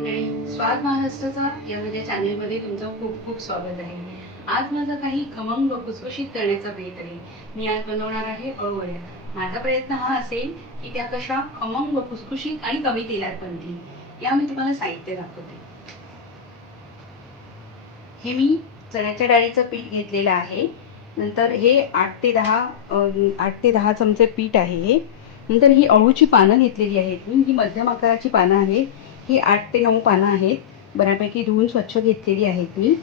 स्वाद महाराष्ट्राचा या माझ्या चॅनेलमध्ये तुमचं खूप खूप स्वागत आहे. आज माझा काही खमंग खुसखुशीत करण्याचा बेत आहे. मी आज बनवणार आहे अळवड्या माझा प्रयत्न हा असेल की त्या कशा खमंग खुसखुशीत आणि कमी तेलात बनतील. या मी तुम्हाला साहित्य दाखवते. हे मी चण्याच्या डाळीचं पीठ घेतलेलं आहे. नंतर हे आठ ते दहा आठ ते दहा चमचे पीठ आहे हे. नंतर ही अळूची पानं घेतलेली आहेत मी. ही मध्यम आकाराची पानं आहेत. ही आठ ते नऊ पानं आहेत. बऱ्यापैकी धुवून स्वच्छ घेतलेली आहेत मी.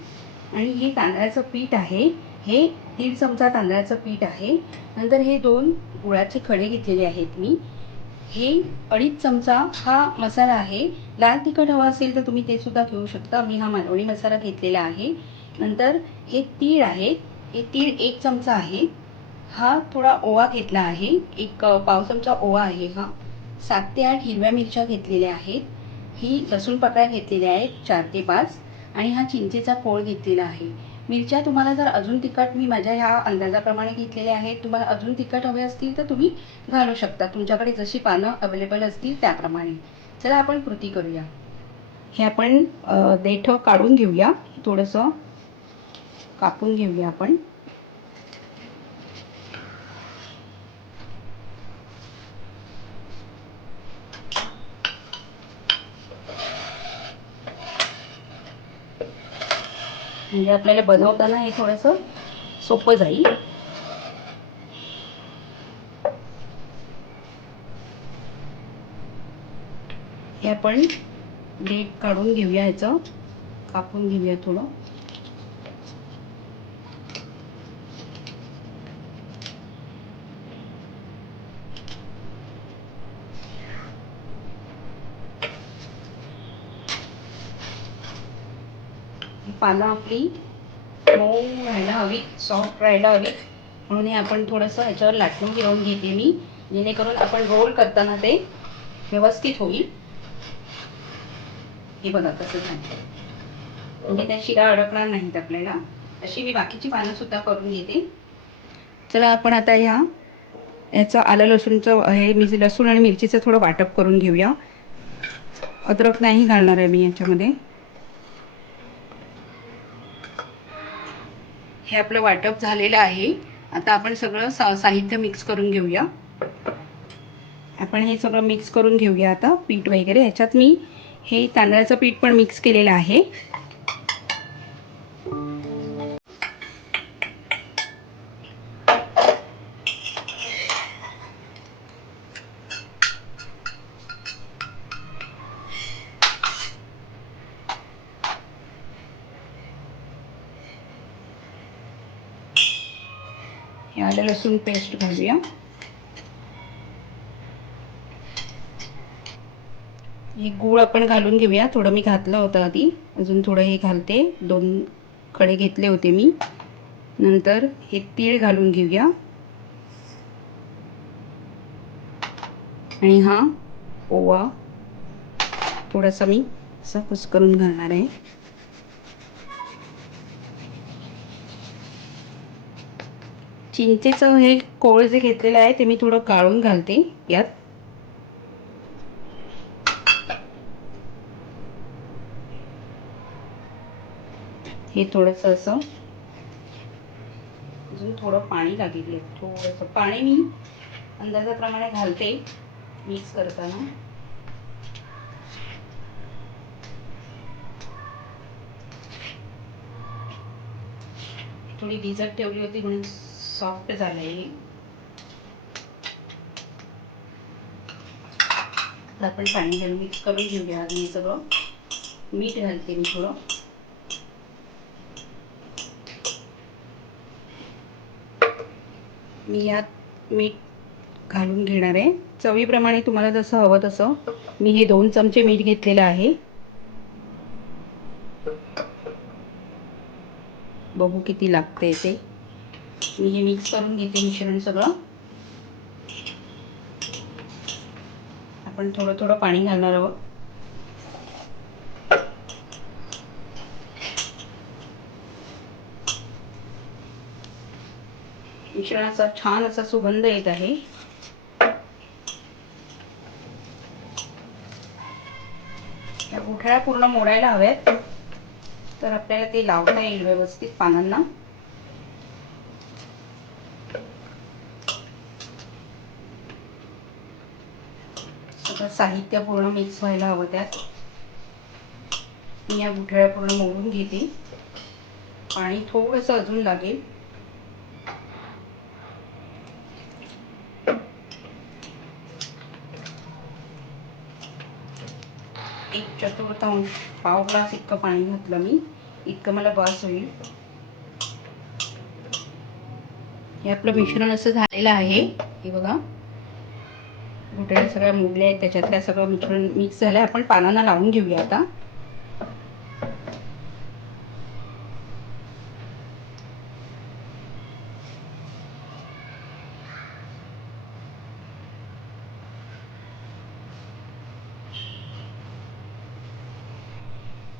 आणि हे तांदळाचं पीठ आहे. हे दीड चमचा तांदळाचं पीठ आहे. नंतर हे दोन गुळाचे खडे घेतलेले आहेत मी. हे अडीच चमचा हा मसाला आहे. लाल तिखट हवा असेल तर तुम्ही ते सुद्धा घेऊ शकता. मी हा मालवणी मसाला घेतलेला आहे. नंतर हे तीळ आहे. हे तीळ एक चमचा आहे. हा थोडा ओवा घेतला आहे. एक पाव चमचा ओवा आहे हा. सात ते आठ हिरव्या मिरच्या घेतलेल्या आहेत. ही लसूण पाकळ्या घेतलेल्या आहेत चार ते पाच आणि हा चिंचेचा कोळ घेतलेला आहे. मिरच्या तुम्हाला जर अजून तिखट मी माझ्या ह्या अंदाजाप्रमाणे घेतलेल्या आहेत तुम्हाला अजून तिखट हवे असतील तर तुम्ही घालू शकता. तुमच्याकडे जशी पानं अवेलेबल असतील त्याप्रमाणे. चला आपण कृती करूया. हे आपण देठं काढून घेऊया. थोडंसं कापून घेऊया आपण. म्हणजे आपल्याला बनवताना हे थोडंसं सोपं जाईल. हे आपण डेट काढून घेऊया ह्याचं. कापून घेऊया थोडं. पानं आपली. मऊ राहायला हवी सॉफ्ट राहायला हवी. म्हणून हे आपण थोडंसं ह्याच्यावर लाटून घेऊन घेते मी. जेणेकरून आपण रोल करताना ते व्यवस्थित होईल. हे बघा कसं झालं. म्हणजे त्या शिरा अडकणार नाहीत आपल्याला. अशी मी बाकीची पानंसुद्धा करून घेते. चला आपण आता ह्या याचं आलं लसूणचं हे मी लसूण आणि मिरचीचं थोडं वाटप करून घेऊया. अद्रक नाही घालणार आहे मी याच्यामध्ये. हे आपलं वाटप झालेलं आहे. आता आपण सगळं सा साहित्य मिक्स करून घेऊया. आपण हे सगळं मिक्स करून घेऊया आता. पीठ वगैरे. ह्याच्यात मी हे तांदळाचं पीठ पण मिक्स केलेलं आहे. हे आलं लसूण पेस्ट घालूया. हे गूळ आपण घालून घेऊया. थोडं मी घातलं होतं आधी. अजून थोडं हे घालते. दोन खडे घेतले होते मी. नंतर हे तीळ घालून घेऊया. आणि हा ओवा थोडासा मी असा कुस्करून घालणार आहे. चिंचेचं हे कोळ जे घेतलेलं आहे ते मी थोडं काढून घालते यात. हे थोडंसं असं. अजून थोडं पाणी लागेल यात. थोडंसं. पाणी मी अंदाजाप्रमाणे घालते मिक्स करताना. थोडी भिजत ठेवली होती म्हणून सॉफ्ट झालं आहे आता आपण पाणी घालून मिक्स करून घेऊया आज मी सगळं. मीठ घालते मी थोडं. मी यात मीठ घालून घेणार आहे. चवीप्रमाणे तुम्हाला जसं हवं तसं. मी हे दोन चमचे मीठ घेतलेलं आहे. बघू किती लागते ते. मी हे मिक्स करून घेते मिश्रण सगळं. आपण थोडं थोडं पाणी घालणार आहोत. मिश्रणाचा छान असा सुगंध येत आहे. त्या गुठळ्या पूर्ण मोडायला हव्यात. तर आपल्याला ते लावता येईल व्यवस्थित पानांना सगळं साहित्य पूर्ण मिक्स व्हायला हवं त्यात. मी या गुठळ्या पूर्ण मोडून घेते. पाणी थोडंसं अजून लागेल. एक चतुर्थांश पाव ग्लास इतकं पाणी घातलं मी. इतकं मला बस होईल. हे आपलं मिश्रण असं झालेलं आहे. हे बघा. गुठळ्या सगळ्या मुडल्या आहेत त्याच्यातल्या सगळं मिश्रण मिक्स झालं आपण पानांना लावून घेऊया आता.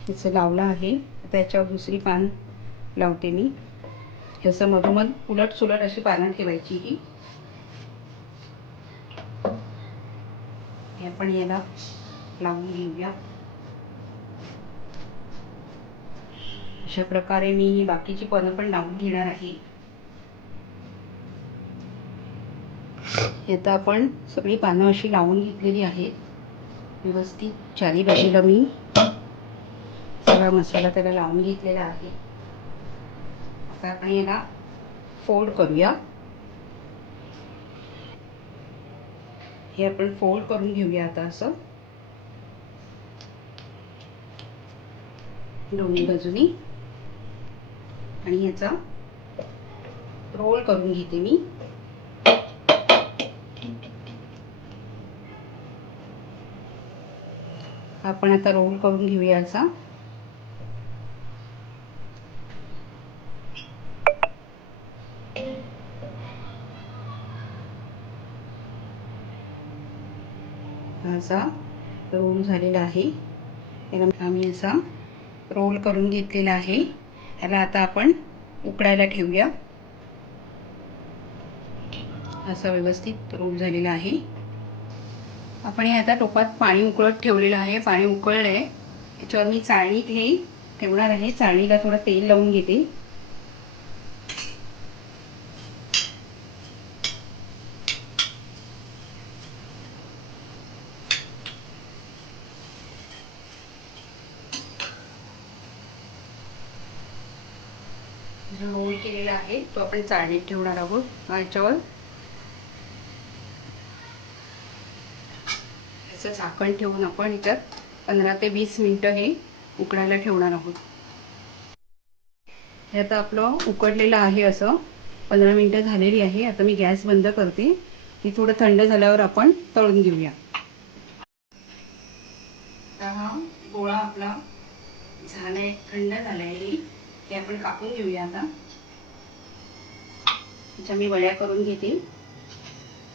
याचं लावलं आहे. आता याच्यावर दुसरी पान लावते मी. असं मधोमध उलट सुलट अशी पानं ठेवायची ही. हे आपण याला लावून घेऊया अशा प्रकारे मी ही बाकीची पानं पण लावून घेणार आहे आता आपण सगळी पानं अशी लावून घेतलेली आहेत व्यवस्थित चारी बाजूला मी सगळा मसाला त्याला लावून घेतलेला आहे आता आपण याला फोल्ड करूया हे आपण फोल्ड करून घेऊया आता असं. दोन्ही बाजूनी. आणि ह्याचा रोल करून घेते मी. आपण आता रोल करून घेऊया असा असा रोल झालेला आहे. त्याला आम्ही असा रोल करून घेतलेला आहे. त्याला आता आपण उकडायला ठेवूया. असा व्यवस्थित रोल झालेला आहे. आपण हे आता टोपात पाणी उकळत ठेवलेलं आहे. पाणी उकळलं आहे याच्यावर मी चाळणीत हे ठेवणार आहे. चाळणीला थोडं तेल लावून घेते. रोल केलेला आहे तो आपण चाळणीत ठेवणार आहोत. याच्यावर याचं झाकण ठेवून आपण याच्यात पंधरा ते वीस मिनटं हे उकडायला ठेवणार आहोत. हे आता आपलं उकडलेलं आहे असं. पंधरा मिनटं झालेली आहे. आता मी गॅस बंद करते. ती थोडं थंड झाल्यावर आपण तळून घेऊया. आता हा गोळा आपला झालाय थंड झालाय. ते आपण कापून घेऊया आता. त्याच्या मी वड्या करून घेते.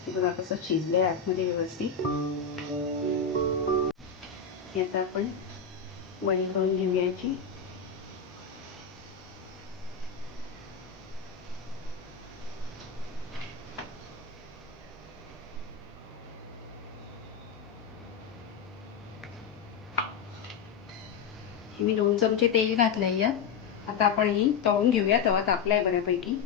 हे बघा कसं शिजलंय आतमध्ये व्यवस्थित. हे आता आपण वडी करून घेऊयाची. मी दोन चमचे तेल घातलंय यात. आता आपण ही तळून घेऊया तवा तापलाय बऱ्यापैकी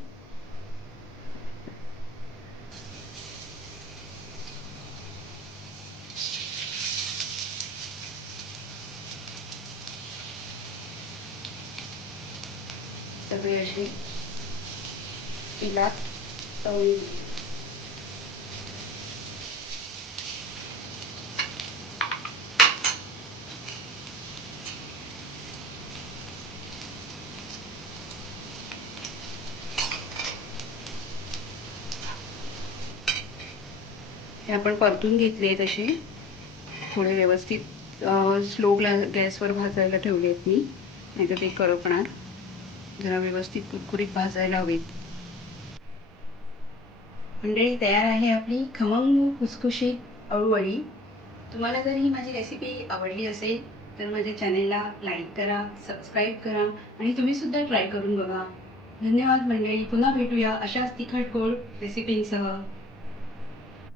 सगळे असे पिलात तळून घेऊ. हे आपण परतून घेतले आहेत असे. थोडे व्यवस्थित स्लो ग्ला गॅसवर भाजायला ठेवले आहेत मी. नाही तर ते करपणार. जरा व्यवस्थित कुरकुरीत भाजायला हवेत. मंडळी तयार आहे आपली खमंग खुसखुशीत अळूवळी तुम्हाला जर ही माझी रेसिपी आवडली असेल तर माझ्या चॅनेलला लाईक करा सबस्क्राईब करा आणि तुम्हीसुद्धा ट्राय करून बघा. धन्यवाद मंडळी. पुन्हा भेटूया अशाच तिखट गोड रेसिपींसह